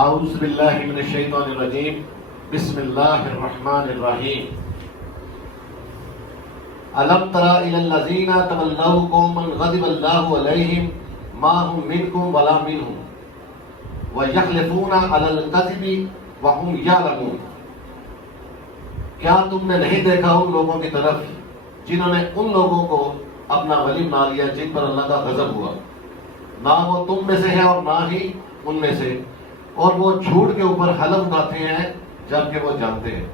اعوذ باللہ من الشیطان الرجیم بسم اللہ الرحمن الرحیم الم تر الی الذین تولوا قوما غضب اللہ علیہم ما هم منکم ولا منهم ویحلفون علی الکذب وهم یعلمون۔ کیا تم نے نہیں دیکھا ان لوگوں کی طرف جنہوں نے ان لوگوں کو اپنا ولی بنا لیا جن پر اللہ کا غضب ہوا، نہ وہ تم میں سے ہے اور نہ ہی ان میں سے، اور وہ جھوٹ کے اوپر حلف اٹھاتے ہیں جبکہ وہ جانتے ہیں۔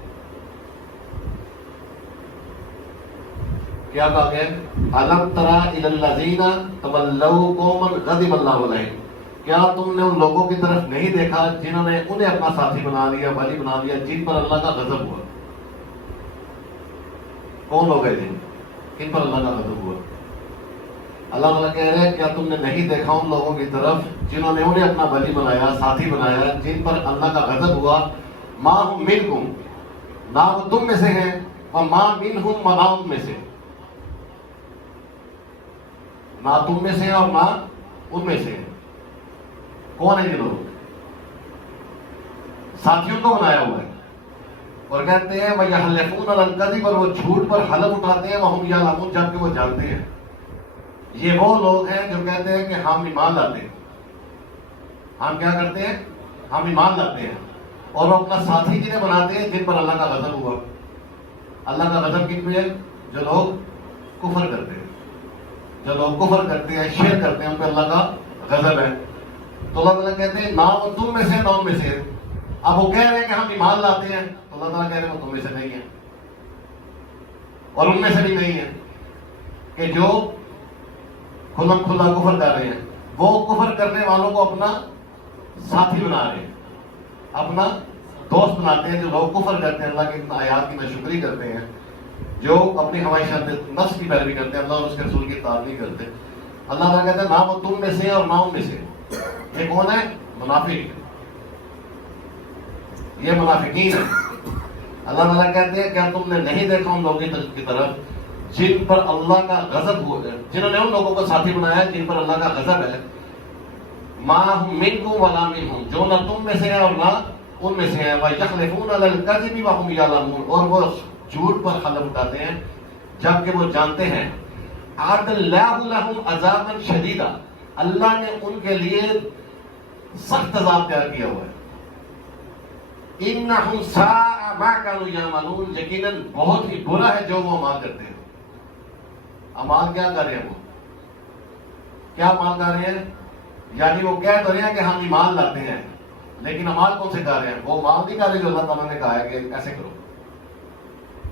کیا کہا گیا؟ الم ترى الى الذین تولوا قوما غضب اللہ علیہم۔ کیا تم نے ان لوگوں کی طرف نہیں دیکھا جنہوں نے انہیں اپنا ساتھی بنا لیا، ولی بنا لیا، جن پر اللہ کا غضب ہوا؟ کون لوگ ہیں جن پر اللہ کا غضب ہوا؟ اللہ تعالیٰ کہہ رہے ہیں کیا تم نے نہیں دیکھا ان لوگوں کی طرف جنہوں نے انہیں اپنا ولی بنایا، ساتھی بنایا، جن پر اللہ کا غضب ہوا؟ ما هم منکم، نہ وہ تم میں سے ہیں، وما منہم، نہ ان میں سے، نہ تم میں سے اور نہ ان میں سے۔ کون ہے یہ لوگ؟ ساتھیوں کو بنایا ہوا ہے، اور کہتے ہیں وَيَحْلِفُونَ عَلَى الْكَذِبِ، اور وہ جھوٹ پر حلف اٹھاتے ہیں، وَهُمْ يَعْلَمُونَ، جبکہ وہ جانتے ہیں۔ یہ وہ لوگ ہیں جو کہتے ہیں کہ ہم ایمان لاتے ہیں۔ ہم کیا کرتے ہیں؟ ہم ایمان لاتے ہیں، اور وہ اپنا ساتھی جنہیں بناتے ہیں جن پر اللہ کا غضب ہوا۔ اللہ کا غضب کن پہ ہے؟ جو لوگ کفر کرتے ہیں، جو لوگ کفر کرتے ہیں، شرک کرتے ہیں، ان پہ اللہ کا غضب ہے۔ تو اللہ تعالیٰ کہتے ہیں نہ وہ تم میں سے نہ ان میں سے۔ اب وہ کہہ رہے ہیں کہ ہم ایمان لاتے ہیں، تو اللہ تعالیٰ کہہ رہے ہیں وہ تم میں سے نہیں ہے اور ان میں سے بھی نہیں ہے، کہ جو کھلم کھلا کفر کر رہے ہیں۔ وہ کفر کرنے والوں کو اپنا ساتھی بنا رہے ہیں، اپنا دوست بناتے ہیں۔ جو لوگ کفر کرتے ہیں، اللہ کی آیات کی ناشکری کرتے ہیں، جو اپنی خواہشات نفس کی پیروی کرتے ہیں، اللہ اور اس کے رسول کی اطاعت نہیں کرتے، اللہ تعالیٰ کہتے ہیں نہ وہ تم میں سے اور نہ ان میں سے۔ یہ کون ہے؟ منافق، یہ منافقین ہے۔ اللہ تعالیٰ کہتے ہیں کیا تم نے نہیں دیکھا ان لوگوں کی طرف جن پر اللہ کا غضب ہوا، جنہوں نے ان لوگوں کو ساتھی بنایا جن پر اللہ کا غضب ہے؟ ما هم منکم ولا منہم، جو نہ تم میں سے ہیں اور نہ ان میں سے ہیں۔ وَيَحْلِفُونَ عَلَى الْكَذِبِ وَهُمْ يَعْلَمُونَ، اور وہ جھوٹ پر حلف اٹھاتے ہیں جبکہ وہ جانتے ہیں۔ أَعَدَّ اللَّهُ لَهُمْ عَذَابًا شَدِيدًا، اللہ نے ان کے لیے سخت عذاب تیار کیا ہوا ہے۔ إِنَّهُمْ سَاءَ مَا كَانُوا يَعْمَلُونَ، یقیناً بہت ہی برا ہے جو وہ اعمال کرتے ہیں۔ اعمال کیا کر رہے ہیں؟ وہ کیا اعمال کر رہے ہیں؟ یعنی وہ کہہ تو رہے ہیں کہ ہم ایمان لاتے ہیں، لیکن اعمال کون سے کر رہے ہیں؟ وہ اعمال نہیں کر رہے جو اللہ تعالیٰ نے کہا ہے کہ ایسے کرو۔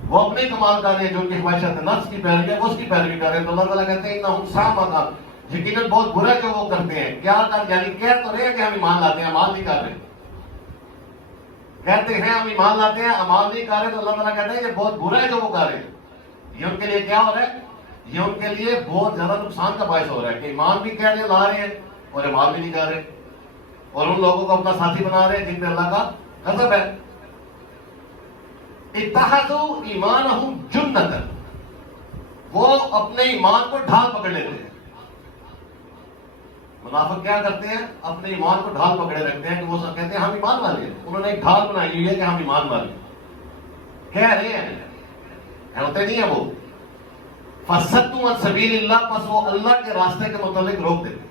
وہ اپنے ہی کمال کر رہے ہیں، جو ان کی خواہشات نفس کی پیروی ہے، اس کی پیروی کر رہے ہیں۔ تو اللہ تعالیٰ کہتے ہیں انہم ساء ما کانوا، یقیناً بہت برا ہے جو وہ کرتے ہیں۔ کیا کر، یعنی کہہ تو رہے ہیں کہ ہم ایمان لاتے ہیں، اعمال نہیں کر رہے۔ کہتے ہیں ہم ایمان لاتے ہیں، اعمال نہیں کر رہے، تو اللہ تعالیٰ کہتے ہیں یہ بہت برا ہے جو وہ کر رہے ہیں۔ یہ ان کے لیے کیا ہو رہا ہے؟ یہ ان کے لیے بہت زیادہ نقصان کا باعث ہو رہا ہے کہ ایمان بھی کہہ رہے لا رہے ہیں اور اعمال بھی نہیں کر رہے، اور ان لوگوں کو اپنا ساتھی بنا رہے ہیں جن پہ اللہ کا غضب ہے۔ اتخذوا ایمانہم جنۃ، وہ اپنے ایمان کو ڈھال پکڑ لیتے ہیں۔ منافق کیا کرتے ہیں؟ اپنے ایمان کو ڈھال پکڑے رکھتے ہیں، کہ وہ سب کہتے ہیں ہم ایمان والے ہیں۔ انہوں نے ایک ڈھال بنائی ہوئی ہے کہ ہم ایمان والے ہیں، کہہ رہے ہیں، ہوتے نہیں ہیں وہ۔ فَصَدُّوا عَن سَبِيلِ اللَّهِ، پس وہ اللہ کے راستے کے متعلق روک دیتے۔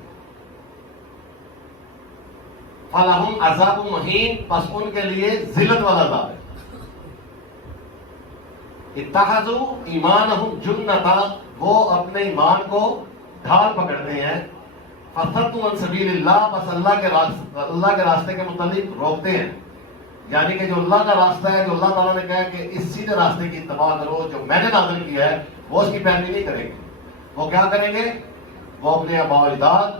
فَلَهُمْ عَذَابٌ مُهِينٌ، پس ان کے لیے ذلت والا عذاب ہے۔ اتخذوا ایمانہم جنۃ، وہ اپنے ایمان کو ڈھال پکڑتے ہیں۔ فَصَدُّوا عَن سَبِيلِ اللَّهِ، پس اللہ کے راستے کے متعلق روکتے ہیں۔ یعنی کہ جو اللہ کا راستہ ہے، جو اللہ تعالیٰ نے کہا ہے کہ اس سیدھے راستے کی اتباع کرو، جو میں نے نازل کیا ہے، وہ اس کی پیروی نہیں کریں گے۔ وہ کیا کریں گے؟ وہ اپنے آباء و اجداد،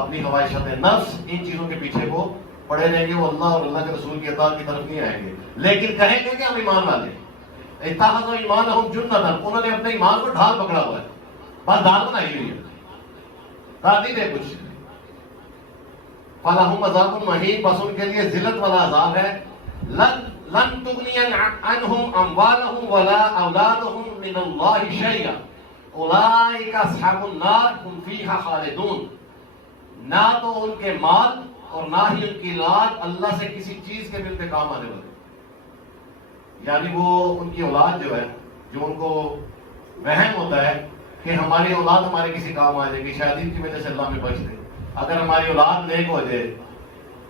اپنی خواہشات نفس، ان چیزوں کے پیچھے وہ پڑے رہیں گے، وہ اللہ اور اللہ کے رسول کی اطاعت کی طرف نہیں آئیں گے، لیکن کہیں گے کہ ہم ایمان والے ہیں۔ اتخذوا ایمانہم جنۃ، انہوں نے اپنے ایمان کو ڈھال پکڑا ہوا ہے، بس ڈھال بنائی ہوئی ہے، دادی نے کچھ۔ فَلَهُمْ عَذَابٌ مُهِينٌ، بس ان کے لیے ذلت والا عذاب ہے۔ لن تغنی عنہم اموالہم ولا اولادہم من اللہ شیئا اولئک اصحاب النار ہم فیہا خالدون، نہ تو ان کے مال اور نہ ہی ان کی اولاد اللہ سے کسی چیز کے بھی ان کے کام آنے والے. یعنی وہ ان کی اولاد جو ہے، جو ان کو وہم ہوتا ہے کہ ہماری اولاد ہمارے کسی کام آ جائے گی، شاید ان کی وجہ سے اللہ میں بچ دے. اگر ہماری اولاد نیک ہو جائے،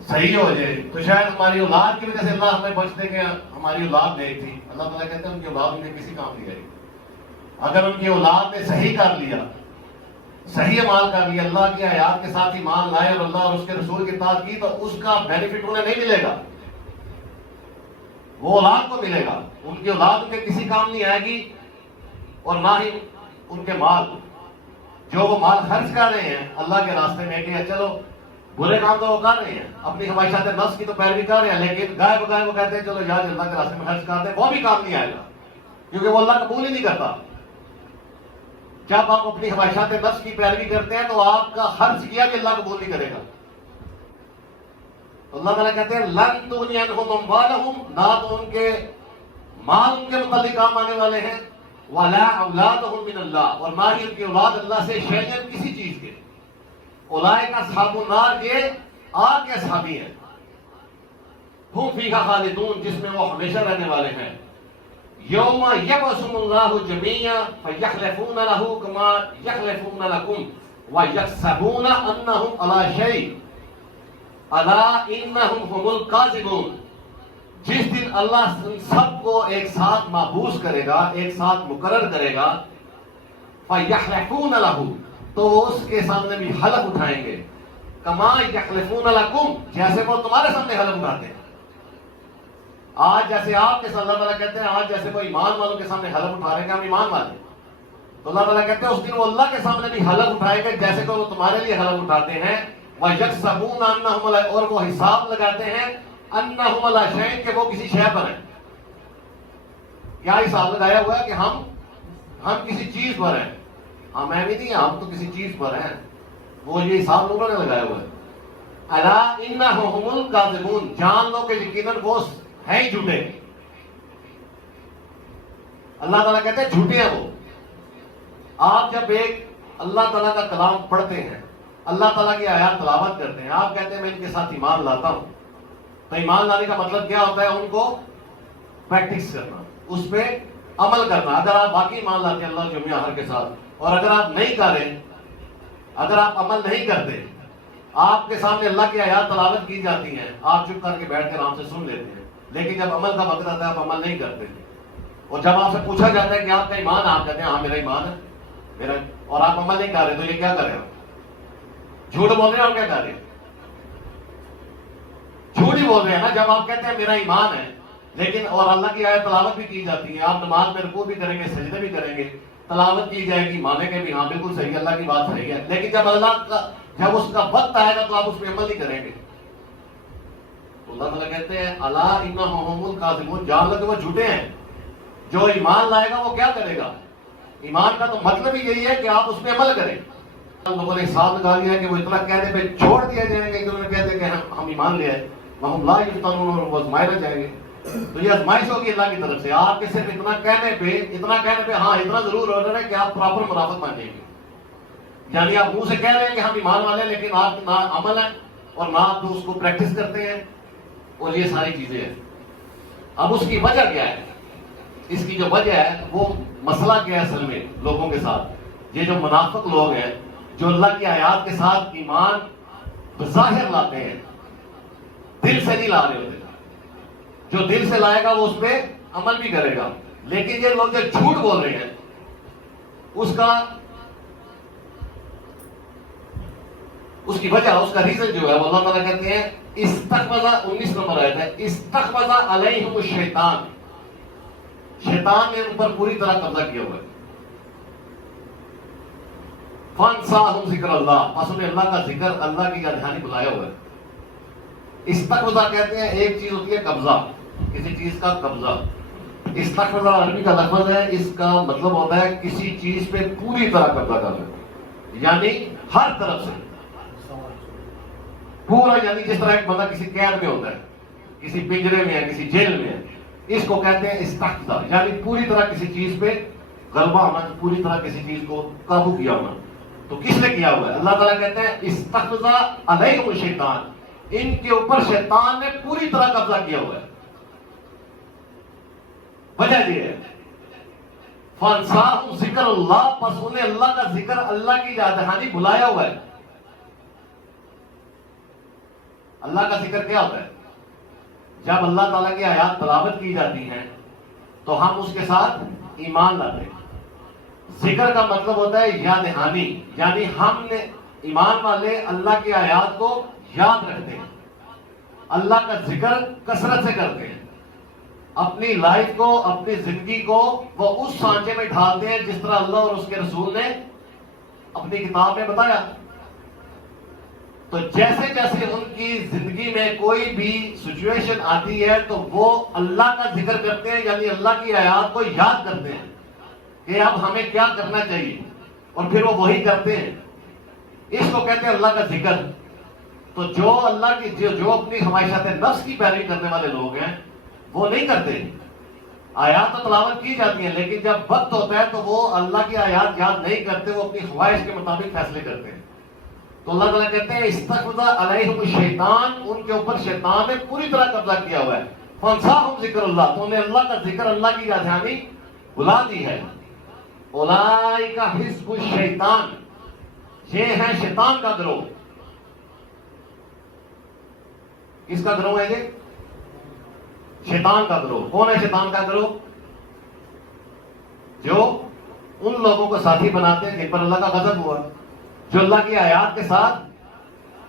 صحیح ہو جائے، تو شاید ہماری اولاد کی وجہ سے اللہ ہمیں بچ دے کہ ہماری اولاد نیک تھی. اللہ تعالیٰ کہتے ہیں ان کی اولاد ان کے کسی کام نہیں آئے گی. اگر ان کی اولاد نے صحیح کر لیا، صحیح عمال کر لیا، اللہ کی آیات کے ساتھ ایمان لائے اور اللہ اور اس کے رسول کی اطاعت کی، تو اس کا بینیفٹ انہیں نہیں ملے گا، وہ اولاد کو ملے گا. ان کی اولاد ان کے کسی کام نہیں آئے گی، اور نہ ہی ان کے مال، جو وہ مال خرچ کر رہے ہیں اللہ کے راستے میں، کہ چلو برے کام تو وہ کر رہے ہیں، اپنی خواہشات نفس کی تو پیروی کر رہے ہیں، لیکن گائے بگائے وہ کہتے ہیں چلو یار اللہ کے راستے میں خرچ کرتے ہیں، وہ بھی کام نہیں آئے گا، کیونکہ وہ اللہ قبول ہی نہیں کرتا. جب آپ اپنی خواہشات نفس کی پیروی کرتے ہیں تو آپ کا خرچ کیا بھی اللہ قبول نہیں کرے گا. تو اللہ تعالیٰ کہتے ہیں لن تغنی عنہم اموالہم، نہ تو ان کے مال ان کے متعلق کام آنے والے ہیں، ولا اولادہم من اللہ، اور نہ ہی ان کی اولاد اللہ سے شیئا کسی چیز کے. اولئک اصحاب النار، یہ آگ کے اصحابی ہیں، ہم فیہا خالدون، جس میں وہ ہمیشہ رہنے والے ہیں. یوم یبعثہم اللہ جمیعا فیحلفون لہ کما یحلفون لکم ویحسبون انہم علی شیء الا انہم هم الکاذبون. جس دن اللہ سب کو ایک ساتھ محبوس کرے گا، ایک ساتھ مقرر کرے گا، فیحلفون لہ، تو وہ اس کے سامنے بھی حلف اٹھائیں گے، کما یحلفون لکم، جیسے وہ تمہارے سامنے حلف اٹھاتے ہیں. آج جیسے آپ کے اللہ تعالیٰ کہتے ہیں، آج جیسے وہ ایمان والوں کے سامنے حلف اٹھا رہے ہیں کہ ہم ایمان والے، تو اللہ تعالیٰ کہتے ہیں اس دن وہ اللہ کے سامنے بھی حلف اٹھائیں گے جیسے کہ وہ تمہارے لیے حلف اٹھاتے ہیں. وَيَحْسَبُونَ أَنَّهُمْ عَلَىٰ، اور وہ حساب لگاتے ہیں أَنَّهُمْ عَلَىٰ شَيْءٍ، کہ وہ کسی شے پر ہیں. کیا حساب لگایا ہوا ہے کہ ہم کسی چیز پر ہیں. ہم بھی نہیں ہیں، ہم تو کسی چیز پر ہیں. وہ یہ حساب لوگوں نے لگایا ہوا ہے. أَلَا إِنَّهُمْ هُمُ الْكَاذِبُونَ، جان لو کہ یقیناً وہ ہیں ہی جھوٹے. اللہ تعالیٰ کہتے ہیں جھوٹے ہیں وہ. آپ جب ایک اللہ تعالیٰ کا کلام پڑھتے ہیں، اللہ تعالیٰ کی آیات تلاوت کرتے ہیں، آپ کہتے ہیں میں ان کے ساتھ ایمان لاتا ہوں، تو ایمان لانے کا مطلب کیا ہوتا ہے؟ ان کو پریکٹس کرنا، اس پہ عمل کرنا. اگر آپ باقی ایمان لاتے ہیں اللہ جمعہ ہر کے ساتھ، اور اگر آپ نہیں کر رہے، اگر آپ عمل نہیں کرتے، آپ کے سامنے اللہ کی آیات تلاوت کی جاتی ہیں، آپ چپ کر کے بیٹھ کے آرام سے سن لیتے ہیں، لیکن جب عمل کا وقت آتا ہے آپ عمل نہیں کرتے، اور جب آپ سے پوچھا جاتا ہے کہ آپ کا ایمان، آپ کہتے ہیں ہاں میرا ایمان ہے میرا، اور آپ عمل نہیں کر رہے، تو یہ کیا کر رہے ہیں؟ جھوٹ بول رہے ہیں. اور کیا کر رہے ہیں؟ جھوٹ ہی بول رہے ہیں نا. جب آپ کہتے ہیں میرا ایمان ہے، لیکن اور اللہ کی آیت تلاوت بھی کی جاتی ہے، آپ نماز میں رکوع بھی کریں گے، سجدے بھی کریں گے، تلاوت کی جائے گی، مانیں گے بھی ہاں بالکل صحیح ہے، اللہ کی بات صحیح ہے، لیکن جب اس کا وقت آئے گا تو آپ اس پہ عمل نہیں کریں گے. تو اللہ تعالیٰ کہتے ہیں الا انہم هم الکاذبون، جان لو کہ وہ جھوٹے ہیں. جو ایمان لائے گا وہ کیا کرے گا؟ ایمان کا تو مطلب ہی یہی ہے کہ آپ اس پہ عمل کریں. لوگوں نے حساب لگا لیا ہے کہ وہ اتنا کہنے پہ چھوڑ دیا جائیں گے کہ انہوں نے کہتے کہ ہم ایمان لے آئے، وہم لا یفتنون، وہ آزمائے نہ جائیں گے. تو یہ آزمائش ہوگی اللہ کی طرف سے. آپ کے صرف اتنا کہنے پہ ہاں اتنا ضرور ہو رہا ہے کہ آپ پراپر منافق مان جائیں گے. یعنی آپ منہ سے کہہ رہے ہیں کہ ہم ایمان والے ہیں، لیکن آپ نہ عمل ہے اور نہ آپ اس کو پریکٹس کرتے ہیں، اور یہ ساری چیزیں ہیں. اب اس کی وجہ کیا ہے؟ اس کی جو وجہ ہے وہ مسئلہ کیا ہے اصل میں لوگوں کے ساتھ؟ یہ جو منافق لوگ ہیں، جو اللہ کی آیات کے ساتھ ایمان بظاہر لاتے ہیں، دل سے نہیں لا رہے ہوتے. جو دل سے لائے گا وہ اس پہ عمل بھی کرے گا، لیکن یہ لوگ جو جھوٹ بول رہے ہیں اس کی وجہ، اس کا ریزن جو ہے وہ اللہ تعالیٰ کہتے ہیں استحوذ، 19 نمبر آیت ہے، استحوذ علیہم الشیطان، شیطان نے ان پر پوری طرح قبضہ کیا ہوا ہے. فانساہم ذکر اللہ، پس انہیں اللہ کا ذکر، اللہ کی یاددہانی بلایا ہوا ہے. استحوذ کہتے ہیں ایک چیز ہوتی ہے قبضہ، کسی چیز کا قبضہ. استحوذ عربی کا لفظ ہے، اس کا مطلب ہوتا ہے کسی چیز پہ پوری طرح قبضہ کرنا، یعنی ہر طرف سے پورا. یعنی جس طرح ایک بندہ کسی قید میں ہوتا ہے، کسی پنجرے میں ہے، کسی جیل میں ہے، اس کو کہتے ہیں استحوذ، یعنی پوری طرح کسی چیز پہ غلبہ ہونا، پوری طرح کسی چیز کو قابو کیا ہونا. تو کس نے کیا ہوا ہے؟ اللہ تعالیٰ کہتے ہیں استحوذ علیہم الشیطان، ان کے اوپر شیطان نے پوری طرح قبضہ کیا ہوا ہے. وجہ یہ ہے فَانْسَاهُمْ ذکر اللہ، پس انہیں اللہ کا ذکر، اللہ کی یاد دہانی بھلایا ہوا ہے. اللہ کا ذکر کیا ہوتا ہے؟ جب اللہ تعالیٰ کی آیات تلاوت کی جاتی ہیں تو ہم اس کے ساتھ ایمان لاتے ہیں. ذکر کا مطلب ہوتا ہے یاد دہانی، یعنی ہم نے ایمان والے اللہ کی آیات کو یاد رکھتے ہیں، اللہ کا ذکر کثرت سے کرتے ہیں، اپنی لائف کو، اپنی زندگی کو وہ اس سانچے میں ڈھالتے ہیں جس طرح اللہ اور اس کے رسول نے اپنی کتاب میں بتایا. تو جیسے جیسے ان کی زندگی میں کوئی بھی سچویشن آتی ہے تو وہ اللہ کا ذکر کرتے ہیں، یعنی اللہ کی آیات کو یاد کرتے ہیں کہ اب ہمیں کیا کرنا چاہیے، اور پھر وہ وہی کرتے ہیں. اس کو کہتے ہیں اللہ کا ذکر. تو جو اللہ کی جو اپنی خواہشات نفس کی پیروی کرنے والے لوگ ہیں وہ نہیں کرتے. آیات تو تلاوت کی جاتی ہیں لیکن جب وقت ہوتا ہے تو وہ اللہ کی آیات یاد نہیں کرتے، وہ اپنی خواہش کے مطابق فیصلے کرتے ہیں. تو اللہ تعالیٰ کہتے ہیں استحوذ علیہم الشیطان، ان کے اوپر شیطان نے پوری طرح قبضہ کیا ہوا ہے. فانساہم ذکر اللہ، تو انہیں اللہ کا ذکر، اللہ کی یاد دہانی بھلا دی ہے. اولئک حزب الشیطان، یہ ہے شیطان کا گروہ. کس کا گروہ ہے یہ؟ شیطان کا گروہ. کون ہے شیطان کا گروہ؟ جو ان لوگوں کو ساتھی بناتے ہیں جن پر اللہ کا غضب ہوا، جو اللہ کی آیات کے ساتھ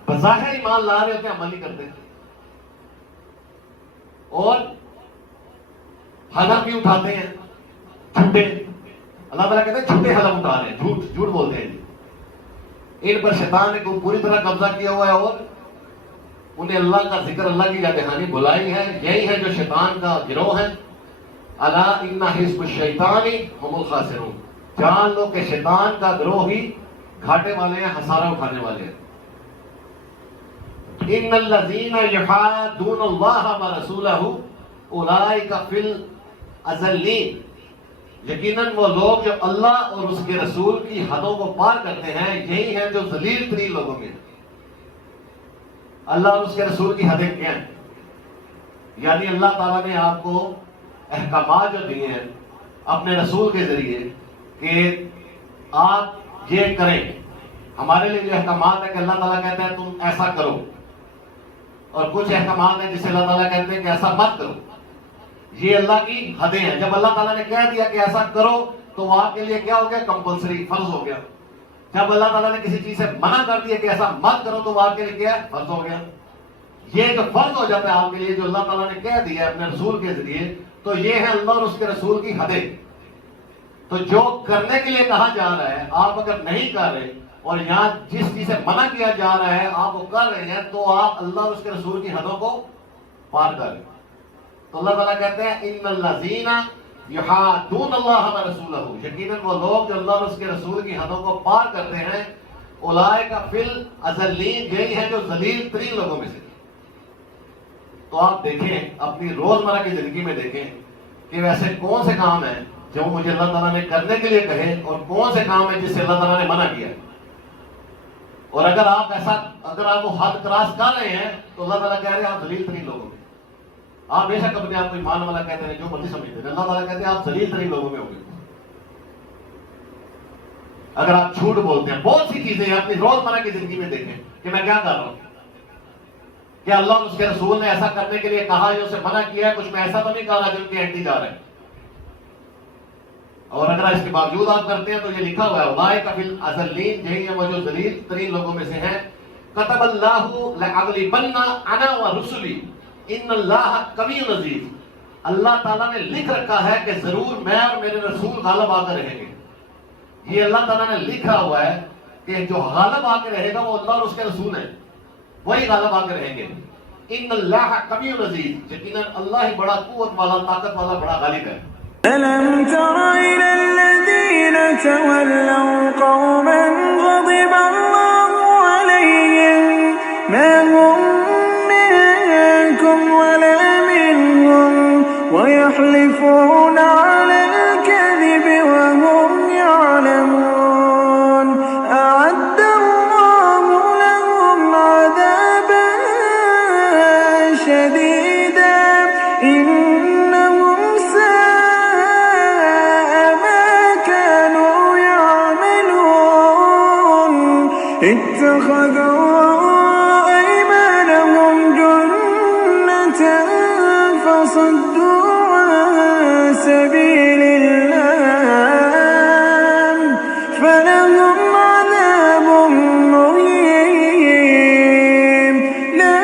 بظاہر ایمان لا رہے ہوتے ہیں، عمل نہیں کرتے، اور حلف بھی اٹھاتے ہیں جھوٹے. اللہ تعالیٰ کہتے ہیں جھوٹے حلف اٹھا رہے ہیں، جھوٹ بولتے ہیں. ان پر شیطان نے پوری طرح قبضہ کیا ہوا ہے اور انہیں اللہ کا ذکر، اللہ کی یاد دہانی بھلائی ہے. یہی ہے جو شیطان کا گروہ ہے. الا ان حزب الشیطان هم الخاسرون، جان لو کہ شیطان کا گروہ ہی گھاٹے والے ہیں، خسارہ اٹھانے والے ہیں. ان الذين يحادون الله ورسوله اولئک فی الاذلین، یقیناً وہ لوگ جو اللہ اور اس کے رسول کی حدوں کو پار کرتے ہیں یہی ہیں جو ذلیل ترین لوگوں میں. اللہ اور اس کے رسول کی حدیں کیا ہیں؟ یعنی اللہ تعالیٰ نے آپ کو احکامات جو دیے ہیں اپنے رسول کے ذریعے کہ آپ یہ کریں. ہمارے لیے جو احکامات ہے کہ اللہ تعالیٰ کہتا ہے تم ایسا کرو، اور کچھ احکامات ہیں جسے اللہ تعالیٰ کہتے ہیں کہ ایسا مت کرو. یہ اللہ کی حدیں ہیں. جب اللہ تعالیٰ نے کہہ دیا کہ ایسا کرو تو وہ آپ کے لیے کیا ہو گیا؟ کمپلسری، فرض ہو گیا. جب اللہ تعالیٰ نے کسی چیز سے منع کر دیا کہ ایسا مت کرو تو وہ آپ کے لیے کیا ہے؟ فرض ہو گیا. یہ جو فرض ہو جاتا ہے آپ کے لیے جو اللہ تعالیٰ نے کہہ دیا ہے اپنے رسول کے ذریعے، تو یہ ہے اللہ اور اس کے رسول کی حدیں. تو جو کرنے کے لیے کہا جا رہا ہے آپ اگر نہیں کر رہے، اور یہاں جس چیز سے منع کیا جا رہا ہے آپ وہ کر رہے ہیں، تو آپ اللہ اور اس کے رسول کی حدوں کو پار کر رہے ہیں. تو اللہ تعالیٰ کہتے ہیں ان الذین یحادون اللہ ورسولہ، یقیناً وہ لوگ جو اللہ اور اس کے رسول کی حدوں کو پار کرتے ہیں، اولئک فی الاذلین، یہی ہے جو ذلیل ترین لوگوں میں سے. تو آپ دیکھیں اپنی روزمرہ کی زندگی میں دیکھیں کہ ویسے کون سے کام ہیں جو مجھے اللہ تعالیٰ نے کرنے کے لیے کہے، اور کون سے کام ہیں جس سے اللہ تعالیٰ نے منع کیا. اور اگر آپ وہ حد کراس کر رہے ہیں تو اللہ تعالیٰ کہہ رہے ہیں آپ ذلیل ترین لوگوں میں. آپ بے شک اپنے آپ کو ایمان والا کہتے ہیں، جو مرضی سمجھتے ہیں، اللہ تعالیٰ کہتے ہیں آپ ذلیل ترین لوگوں میں ہوں گے. اگر آپ جھوٹ بولتے ہیں، بہت سی چیزیں اپنی روزمرہ کی زندگی میں دیکھیں کہ میں کیا کر رہا ہوں. کہ اللہ اور اس کے رسول نے ایسا کرنے کے لیے کہا ہے، اسے منع کیا ہے، کچھ میں ایسا تو نہیں کہا رہا جو ان کے اینٹی جا رہے ہیں. اور اگر اس کے باوجود آپ کرتے ہیں تو یہ لکھا ہوا ہے اولئک فی الاذلین، یہی ہے وہ جو ذلیل ترین لوگوں میں سے ہیں. کتب اللہ لأغلبن انا ورسلی ان اللہ قوی عزیز، اللہ تعالیٰ نے لکھ رکھا ہے کہ ضرور میں اور میرے رسول غالب آ کر رہیں گے. یہ اللہ تعالیٰ نے لکھا ہوا ہے کہ جو غالب آ کے رہے گا وہ اللہ اور اس کے رسول ہیں، وہی غالب آ کے رہیں گے. ان اللہ قوی عزیز، یقیناً اللہ ہی بڑا قوت والا، طاقت والا، بڑا غالب ہے. ألم تر إلى الذين تولوا قوما غضب الله عليهم ما هم منكم ولا منهم ويحلفون على الكذب وهم يعلمون أعد الله لهم عذابا اتخذوا أيمانهم جنة فصدوا عن سبيل الله فلهم عذاب مهين لا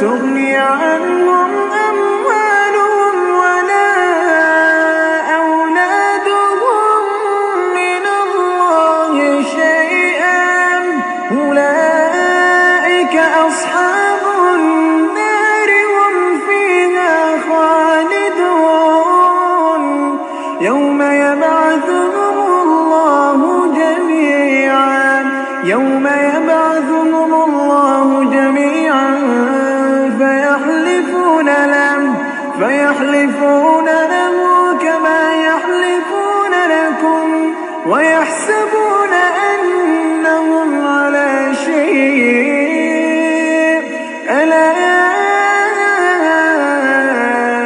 تغني عنهم أموالهم ولا أولادهم من الله شيئا أولئك أصحاب النار هم فيها خالدون يوم يبعثهم الله جميعا فيحلفون له كما يحلفون لكم ويحسبون أنهم على شيء ألا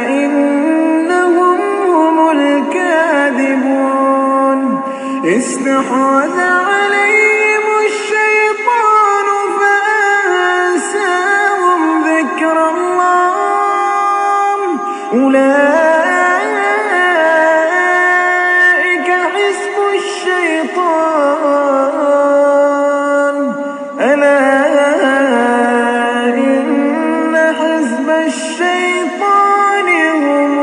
إنهم هم الكاذبون استحوذ عليهم الشيطان فأنساهم ذكر الله أولئك حزب الشيطان ألا إن حزب الشيطان هم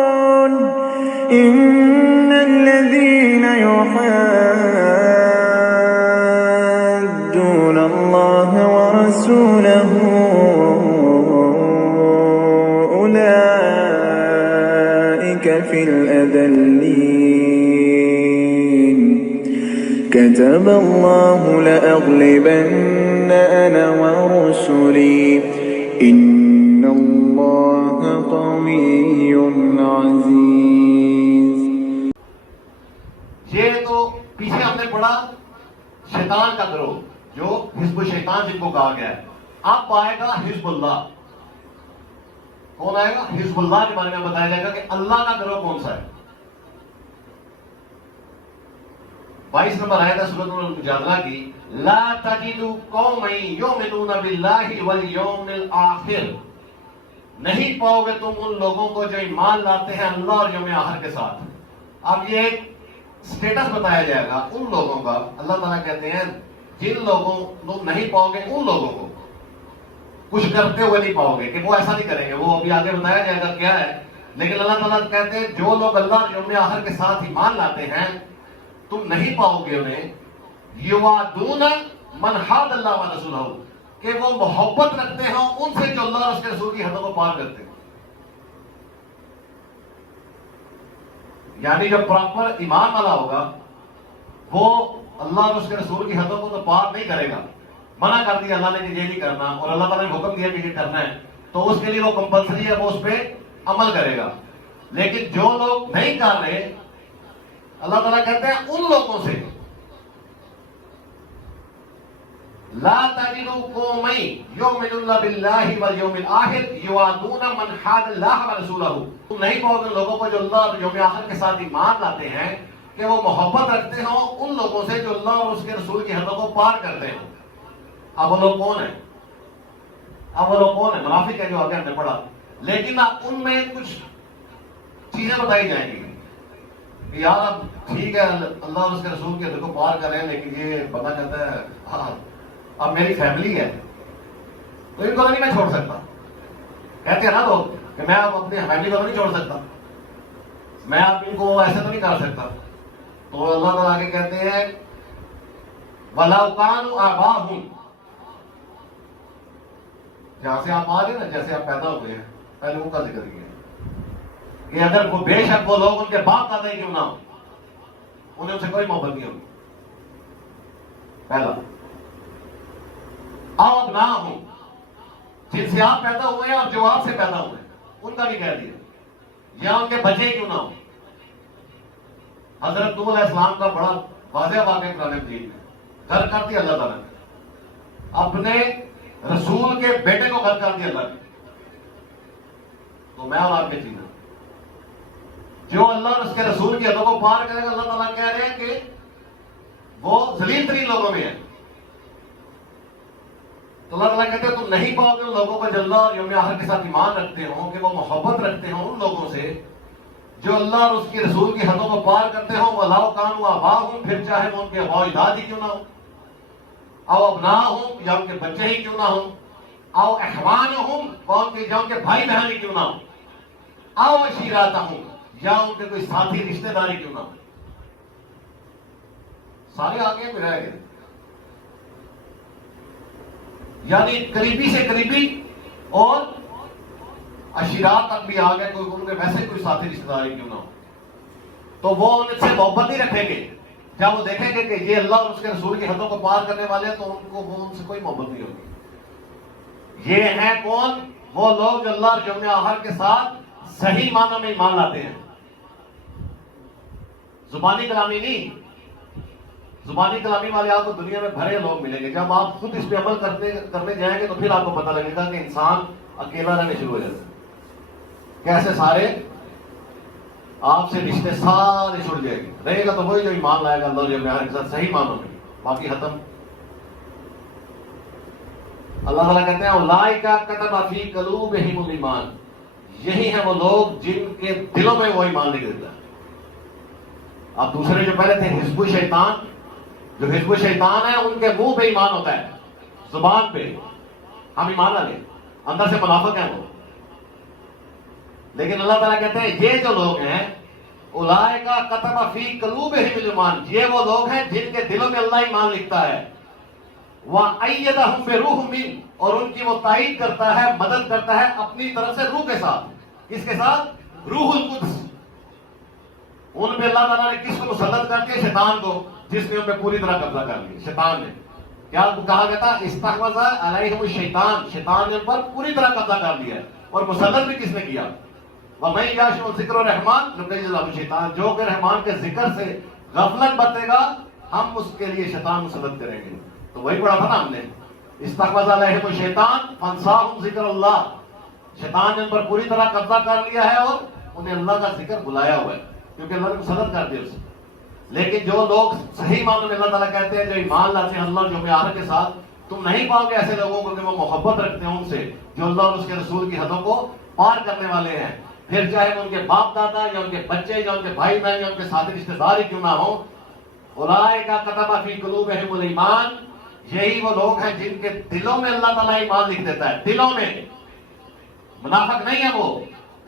الخاسرون إن الذين يحادون الله ورسوله أولئك في الأذلين كتب الله لأغلبن أنا ورسلي إن الله قوي عزيز. یہ تو پیچھے ہم نے پڑھا شیطان کا گروہ جو حزب شیطان جن کو کہا گیا ہے. اب آئے گا حزب اللہ. کون آئے گا؟ حزب اللہ کے بارے میں بتایا جائے گا کہ اللہ کا گروہ کون سا ہے. 22 نمبر آیت ہے سورۃ المجادلہ کی. لا تجد قوما یؤمنون باللہ والیوم الآخر. نہیں پاؤ گے تم ان لوگوں کو جو ایمان لاتے ہیں اللہ اور یوم آخر کے ساتھ. اب یہ ایک سٹیٹس بتایا جائے گا ان لوگوں کا. اللہ تعالیٰ کہتے ہیں جن لوگوں تم نہیں پاؤ گے ان لوگوں کو کچھ کرتے ہوئے نہیں پاؤ گے کہ وہ ایسا نہیں کریں گے. وہ ابھی آگے بتایا جائے گا کیا ہے. لیکن اللہ تعالیٰ کہتے ہیں جو لوگ اللہ اور یوم آخر کے ساتھ ایمان لاتے ہیں تم نہیں پاؤ گے انہیں یوادون من حاد اللہ و رسولہ کہ وہ محبت رکھتے ہیں ان سے جو اللہ اور اس کے رسول کی حدوں کو پار کرتے ہیں. یعنی جو پراپر ایمان والا ہوگا وہ اللہ اور اس کے رسول کی حدوں کو تو پار نہیں کرے گا. منع کر دیا اللہ نے کہ یہ نہیں کرنا اور اللہ تعالیٰ نے حکم دیا کہ یہ کرنا ہے تو اس کے لیے وہ کمپلسری ہے وہ اس پہ عمل کرے گا. لیکن جو لوگ نہیں کر رہے اللہ تعالیٰ کہتے ہیں ان لوگوں سے لا تجد قوما یؤمنون باللہ والیوم الآخر یوادون من حاد اللہ ورسولہ. تم نہیں پاؤ گے لوگوں کو جو اللہ اور یوم آخر کے ساتھ ایمان لاتے ہیں کہ وہ محبت رکھتے ہوں ان لوگوں سے جو اللہ اور اس کے رسول کی حدوں کو پار کرتے ہیں. اب وہ لوگ کون ہیں؟ منافق ہیں جو آگے ہم نے پڑھا. لیکن اب ان میں کچھ چیزیں بتائی جائیں گی کہ یار اب ٹھیک ہے اللہ اور اس کے رسول کی حدوں کو پار کر رہے ہیں لیکن یہ بندہ کہتا ہے ہاں اب میری فیملی ہے تو ان کو نہیں میں چھوڑ سکتا. کہتے ہیں نا لوگ کہ میں اب اپنی فیملی کو نہیں چھوڑ سکتا, میں اب ان کو ایسے تو نہیں کر سکتا. تو اللہ تعالیٰ آگے کہتے ہیں وَلَوْ كَانُوا آبَاءَهُمْ. جہاں سے آپ آ گئے نا جیسے آپ پیدا ہوئے ہیں پہلے وہ کا ذکر کیا کہ اگر وہ بے شک وہ لوگ ان کے باپ دادا ہی کیوں نہ ہو انہیں ان سے کوئی محبت نہیں ہوگی. پہلا او ابناءہم جن سے آپ پیدا ہوئے ہیں اور جو آپ سے پیدا ہوئے ہیں ان کا بھی کہہ دیا یا ان کے بچے کیوں نہ ہو. حضرت نوح علیہ السلام کا بڑا واضح واقعہ قرآن مجید میں گھر کر دیا اللہ تعالیٰ نے. اپنے رسول کے بیٹے کو گھر کر دیا اللہ نے. تو میں اور آپ کے چیز جو اللہ اور اس کے رسول کی حدوں کو پار کرے گا، اللہ تعالیٰ کہہ رہے ہیں کہ وہ ذلیل ترین لوگوں میں ہے. تو اللہ تعالیٰ کہتے ہیں تم نہیں پاؤ گے ان لوگوں کو جو اللہ اور یوم آخر کے ساتھ ایمان رکھتے ہوں، کہ وہ محبت رکھتے ہوں ان لوگوں سے جو اللہ اور اس کے رسول کی حدوں کو پار کرتے ہوں. وَلَوْ كَانُوا آبَاءَهُمْ، پھر چاہے وہ ان کے آباء و اجداد ہی کیوں نہ ہوں، او ابناءہم، یا ان کے بچے ہی کیوں نہ ہوں، او اخوانہم، یا ان کے بھائی بہن ہی کیوں نہ ہوں، او عشیراتہم، یا ان کے کوئی ساتھی رشتہ داری کیوں نہ ہوں. سارے آگے میں رہ گئے، یعنی قریبی سے قریبی اور عشیرات تک بھی آ گئے، کوئی ان کے ویسے کوئی ساتھی رشتہ داری کیوں نہ ہو. تو وہ ان سے محبت نہیں رکھیں گے. جب وہ دیکھیں گے کہ یہ اللہ اور اس کے رسول کی حدوں کو پار کرنے والے ہیں تو ان کو وہ ان سے کوئی محبت نہیں ہوگی. یہ ہیں کون؟ وہ لوگ جو اللہ اور یوم آخر کے ساتھ صحیح معنوں میں ایمان لاتے ہیں. زبانی کلامی نہیں. زبانی کلامی والے آپ کو دنیا میں بھرے لوگ ملیں گے. جب آپ خود اس پہ عمل کرنے جائیں گے تو پھر آپ کو پتہ لگے گا کہ انسان اکیلا رہنے شروع ہو جاتا ہے. کیسے سارے آپ سے رشتے سارے چھوڑ جائیں گے. رہے گا تو وہی جو ایمان لائے گا اللہ اور یوم آخر کے ساتھ صحیح معنوں میں، باقی ختم. اللہ تعالیٰ کہتے ہیں اولئک کتب فی قلوبہم الایمان، یہی ہیں وہ لوگ جن کے دلوں میں وہ ایمان لکھ دیتا ہے. اب دوسرے جو پہلے تھے حزب الشیطان، جو حزب الشیطان ہے ان کے منہ پہ ایمان ہوتا ہے، زبان پہ ہم ایمان لا لیں، اندر سے منافق ہیں وہ. لیکن اللہ تعالیٰ کہتے ہیں یہ جو لوگ ہیں اولئک کتب فی قلوبہم الایمان، یہ وہ لوگ ہیں جن کے دلوں میں اللہ ایمان لکھتا ہے. وَأَيَّدَهُمْ بِرُوحٍ مِّنْهُ، اور ان کی وہ تائید کرتا ہے، مدد کرتا ہے اپنی طرف سے روح کے ساتھ. کس کے ساتھ؟ روح القدس. ان پہ اللہ تعالیٰ نے کس کو مسلط کر دیا؟ شیطان کو، جس نے ان پہ پوری طرح قبضہ کر لیا. شیطان نے کیا کہا گیا تھا؟ استحوذ علیہم الشیطان، شیطان نے ان پر پوری طرح قبضہ کر لیا. اور مسلط بھی کس نے کیا؟ وَمَن يَعْشُ ذِكْرَ الرَّحْمَٰنِ نُقَيِّضْ لَهُ شَيْطَانًا، جو کہ رحمان کے ذکر سے غفلت برتے گا ہم اس کے لیے شیطان مسلط کریں گے. تو وہی پڑھا تھا نا ہم نے، استحوذ علیہم الشیطان فانساہم ذکر اللہ. شیطان نے ان پر پوری طرح قبضہ کر لیا ہے اور انہیں اللہ کا ذکر بلایا ہوا ہے، کیونکہ اللہ نے مسلط کر دیا اسے. لیکن جو لوگ صحیح معنوں میں اللہ تعالیٰ کہتے ہیں جو ایمان لاتے ہیں اللہ اور یوم آخر کے ساتھ، تم نہیں پاؤ گے ایسے لوگوں کو کہ وہ محبت رکھتے ہیں ان سے جو اللہ اور اس کے رسول کی حدوں کو پار کرنے والے ہیں. پھر چاہے وہ ان کے باپ دادا یا ان کے بچے یا ان کے بھائی بہن یا ان کے ساتھی رشتے دار ہی کیوں نہ ہوں. اولئک کتب فی قلوبہم الایمان، یہی وہ لوگ ہیں جن کے دلوں میں اللہ تعالیٰ ایمان لکھ دیتا ہے. دلوں میں، منافق نہیں ہے وہ،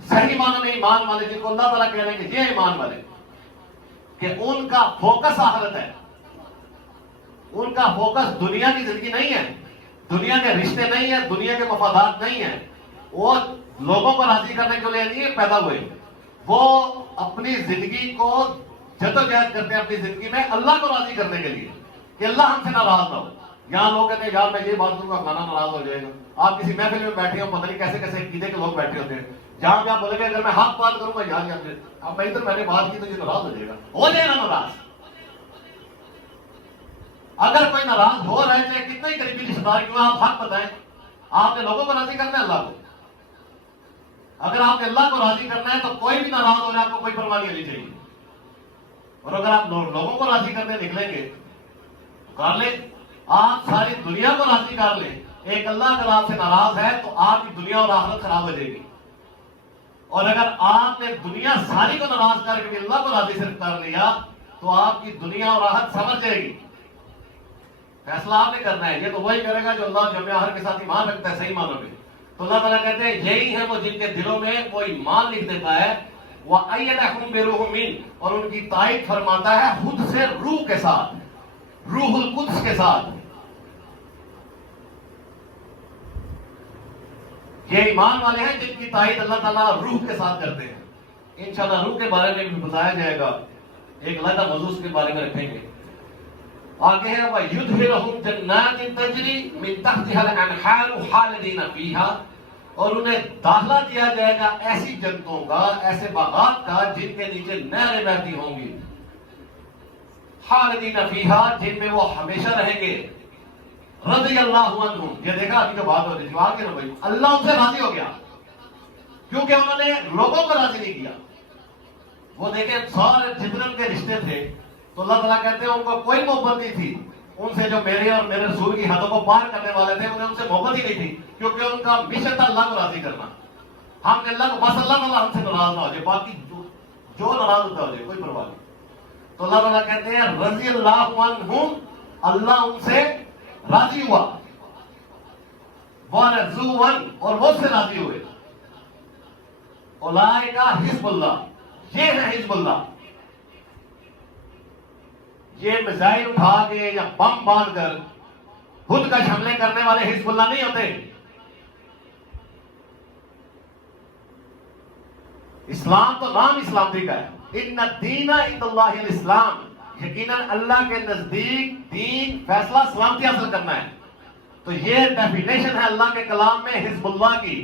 صحیح معنوں میں ایمان والے، جن کو اللہ تعالیٰ کہہ رہے ہیں کہ یہ ایمان والے، کہ ان کا فوکس آخرت ہے. ان کا فوکس دنیا کی زندگی نہیں ہے، دنیا کے رشتے نہیں ہیں، دنیا کے مفادات نہیں ہیں. وہ لوگوں کو راضی کرنے کے لیے نہیں پیدا ہوئے، وہ اپنی زندگی کو جدوجہد کرتے ہیں اپنی زندگی میں اللہ کو راضی کرنے کے لیے کہ اللہ ہم سے ناراض نہ ہو. یہاں لوگ کہتے ہیں یار میں یہ بات کروں گا کھانا ناراض ہو جائے گا. آپ کسی محفل میں بیٹھے ہو، پتہ نہیں کیسے کیسے عقیدے کے لوگ بیٹھے ہوتے ہیں، جہاں بھی آپ بولیں گے اگر میں حق بات کروں گا یار اب میں ادھر میں نے بات کی تو یہ ناراض ہو جائے گا. ہو جائے نا ناراض. اگر کوئی ناراض ہو رہا ہے چاہے کتنا ہی قریبی رشتہ دار کیوں، آپ حق بتائیں. آپ نے لوگوں کو راضی کرنا ہے اللہ کو. اگر آپ نے اللہ کو راضی کرنا ہے تو کوئی بھی ناراض ہو رہا ہے آپ کو کوئی پرواہ نہیں ہونی چاہیے. اور اگر آپ لوگوں کو راضی کرنے نکلیں گے تو کر لیں، آپ ساری دنیا کو راضی کر لیں. ایک اللہ اگر آپ سے ناراض ہے تو آپ کی دنیا اور آخرت خراب ہو جائے گی. اور اگر آپ نے دنیا ساری کو ناراض کر کے اللہ کو راضی صرف کر لیا تو آپ کی دنیا اور آخرت سمجھ جائے گی. فیصلہ آپ نے کرنا ہے. یہ تو وہی کرے گا جو اللہ یوم آخر کے ساتھ ایمان رکھتا ہے صحیح معنوں میں. تو اللہ تعالیٰ کہتے ہیں یہی ہے وہ جن کے دلوں میں وہ ایمان لکھ دیتا ہے. وَأَيَّدَهُمْ بِرُوحٍ مِّنْهُ، اور ان کی تائید فرماتا ہے خود سے روح کے ساتھ، روح القدس کے ساتھ. یہ ایمان والے ہیں جن کی تائید اللہ تعالیٰ روح کے ساتھ کرتے ہیں. انشاءاللہ روح کے بارے میں بھی بتایا جائے گا، ایک علیحدہ موضوع کے بارے میں رکھیں گے. آگے ہے وَيُدْخِلُهُمْ جَنَّاتٍ تَجْرِي مِن تَحْتِهَا الْأَنْهَارُ خَالِدِينَ فِيهَا، اور انہیں داخلہ دیا جائے گا ایسی جنتوں کا، ایسے باغات کا جن کے نیچے نہریں بہتی ہوں گی. خالدین فیہا، جن میں وہ ہمیشہ رہیں گے. رضی اللہ عنہم، یہ دیکھا ابھی جو بات ہو رہی تھی آگے نا بھائی، اللہ ان سے راضی ہو گیا کیونکہ انہوں نے لوگوں کو راضی نہیں کیا. وہ دیکھیں سارے جتنے ان کے رشتے تھے تو اللہ تعالیٰ کہتے ہیں ان کو کوئی محبت نہیں تھی ان سے جو میرے اور میرے رسول کی حدوں کو پار کرنے والے تھے، انہیں ان سے محبت ہی نہیں تھی، کیونکہ ان کا مشن تھا اللہ کو راضی کرنا. ہم نے اللہ کو بس اللہ تعالیٰ ہم سے ناراض نہ ہو جائے، باقی جو ناراض ہوتا ہو جائے کوئی پرواہ نہیں. تو اللہ تعالیٰ کہتے ہیں رضی اللہ عنہم، اللہ ان سے راضی ہوا، وَرَضُوا عَنْهُ، اور وہ سے راضی ہوئے. اولئک حزب اللہ، یہ ہے حزب اللہ. یہ میزائل اٹھا کے یا بم باندھ کر خود کش حملے کرنے والے حزب اللہ نہیں ہوتے. اسلام تو نام اسلامتی کا ہے. ان الدین عند اللہ الاسلام، یقیناً اللہ کے نزدیک دین فیصلہ سلامتی حاصل کرنا ہے. تو یہ ڈیفینیشن ہے اللہ کے کلام میں حزب اللہ کی.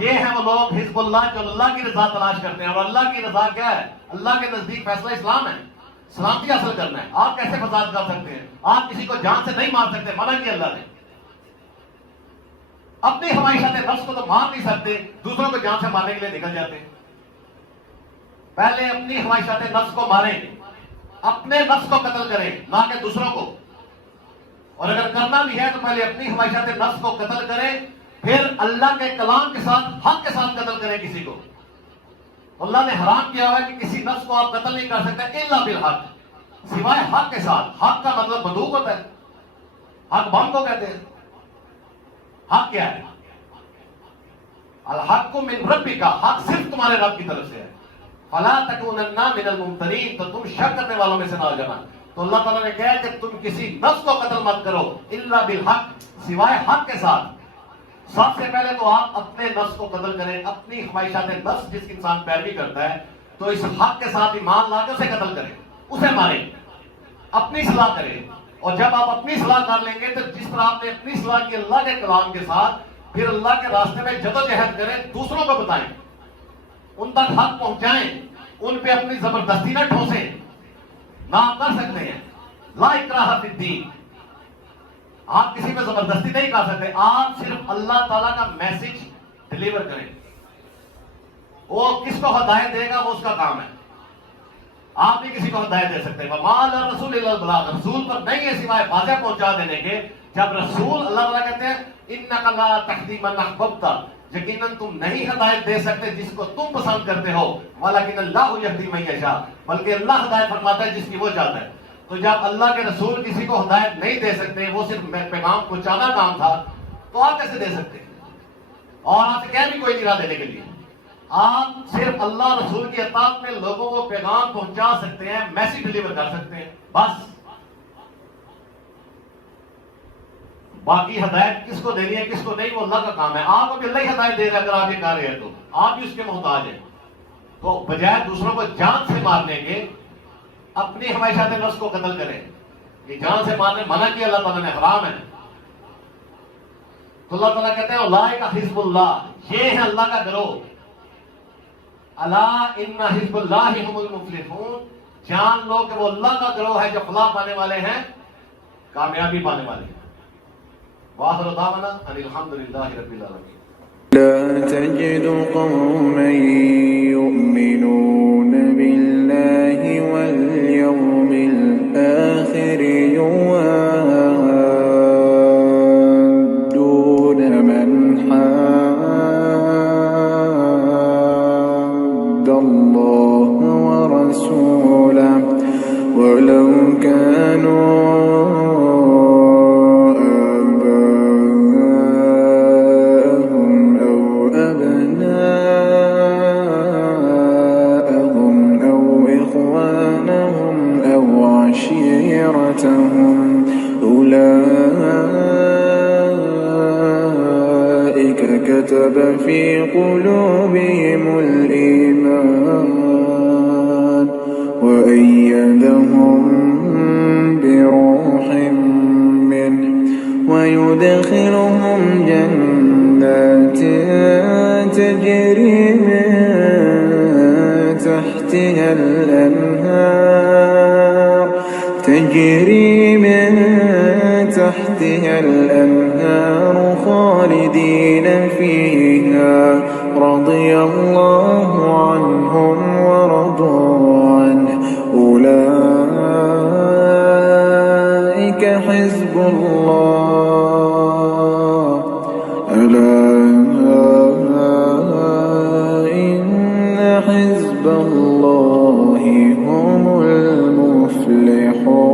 یہ ہیں وہ لوگ حزب اللہ جو اللہ کی رضا تلاش کرتے ہیں. اور اللہ کی رضا کیا ہے؟ اللہ کے نزدیک فیصلہ اسلام ہے، سلامتی حاصل کرنا ہے. آپ کیسے فساد کر سکتے ہیں؟ آپ کسی کو جان سے نہیں مار سکتے، منع کیا اللہ نے. اپنی خواہشات نفس کو تو مار نہیں سکتے، دوسروں کو جان سے مارنے کے لیے نکل جاتے ہیں. پہلے اپنی خواہشات نفس کو ماریں، اپنے نفس کو قتل کریں، نہ کہ دوسروں کو. اور اگر کرنا بھی ہے تو پہلے اپنی خواہشات نفس کو قتل کریں، پھر اللہ کے کلام کے ساتھ، حق کے ساتھ قتل کریں کسی کو. اللہ نے حرام کیا ہوا ہے کہ کسی نفس کو آپ قتل نہیں کر سکتے الا بالحق، سوائے حق کے ساتھ. حق کا مطلب بندوق ہوتا ہے، حق بم کو کہتے ہیں. حق کیا ہے؟ الحق من ربک، حق صرف تمہارے رب کی طرف سے ہے. فلا تکونن من الممترین، تو تم شک کرنے والوں میں سے نہ ہو جانا. تو اللہ تعالیٰ نے کہا کہ تم کسی نفس کو قتل مت کرو الا بالحق، سوائے حق کے ساتھ. سب سے پہلے تو آپ اپنے نفس کو قتل کریں، اپنی خواہشات نفس جس کی انسان پیروی کرتا ہے تو اس حق کے ساتھ ایمان لا کے اسے قتل کریں، اسے ماریں، اپنی اصلاح کریں. اور جب آپ اپنی اصلاح کر لیں گے تو جس طرح آپ نے اپنی اصلاح کی اللہ کے کلام کے ساتھ، پھر اللہ کے راستے میں جدوجہد کریں، دوسروں کو بتائیں، ان تک حق پہنچائیں، ان پہ اپنی زبردستی نہ ٹھوسیں. نہ آپ کر سکتے ہیں لا اکراہ فی الدین، آپ کسی پہ زبردستی نہیں کر سکتے. آپ صرف اللہ تعالیٰ کا میسج ڈلیور کریں. وہ کس کو ہدایت دے گا وہ اس کا کام ہے. آپ بھی کسی کو ہدایت دے سکتے ہیں. وَمَا عَلَى الرَّسُولِ إِلَّا الْبَلَاغُ، رسول پر نہیں ہے سوائے واضح پہنچا دینے کے. جب رسول اللہ تعالیٰ کہتے ہیں إِنَّكَ لَا تَهْدِي مَنْ أَحْبَبْتَ، یقیناً تم نہیں ہدایت دے سکتے جس کو تم پسند کرتے ہو، وَلَكِنَّ اللَّهُ يَهْدِي مَن يَشَاءُ، بلکہ اللہ ہدایت فرماتا ہے جس کی وہ چاہتا ہے. تو جب اللہ کے رسول کسی کو ہدایت نہیں دے سکتے، وہ صرف پیغام پہنچانا کام تھا، تو آپ کیسے دے سکتے ہیں؟ اور آپ سے کہہ بھی کوئی نہیں رہا دینے کے لیے. آپ صرف اللہ رسول کی اطاعت میں لوگوں کو پیغام پہنچا سکتے ہیں، میسج ڈلیور کر سکتے ہیں، بس. باقی ہدایت کس کو دینی ہے کس کو نہیں وہ اللہ کا کام ہے. آپ کو بھی اللہ ہی ہدایت دے رہا ہے. اگر آپ یہ کر رہے ہیں تو آپ بھی اس کے محتاج ہیں. تو بجائے دوسروں کو جان سے مارنے کے اپنی خواہشات نفس کو قتل کریں. یہ جان سے مارنے منع کیا اللہ تعالیٰ نے، حرام ہے. تو اللہ تعالیٰ کہتے ہیں اولئک حزب اللہ، یہ ہے اللہ کا گروہ. الا ان حزب اللہ هم المفلحون، جان لو کہ وہ اللہ کا گروہ ہے جو فلاح پانے والے ہیں، کامیابی پانے والے ہیں. وآخر دعوانا ان الحمد للہ رب العالمین. لا تجد قوما يؤمنون بالله واليوم الآخر يوادون من حاد الله ورسوله ولو كانوا أولئك كتب في قلوبهم الإيمان وأيدهم بروح منه ويدخلهم جنات تجري من تحتها الأنهار خالدين فيها رضي الله عنهم ورضوا الله هم المفلحون.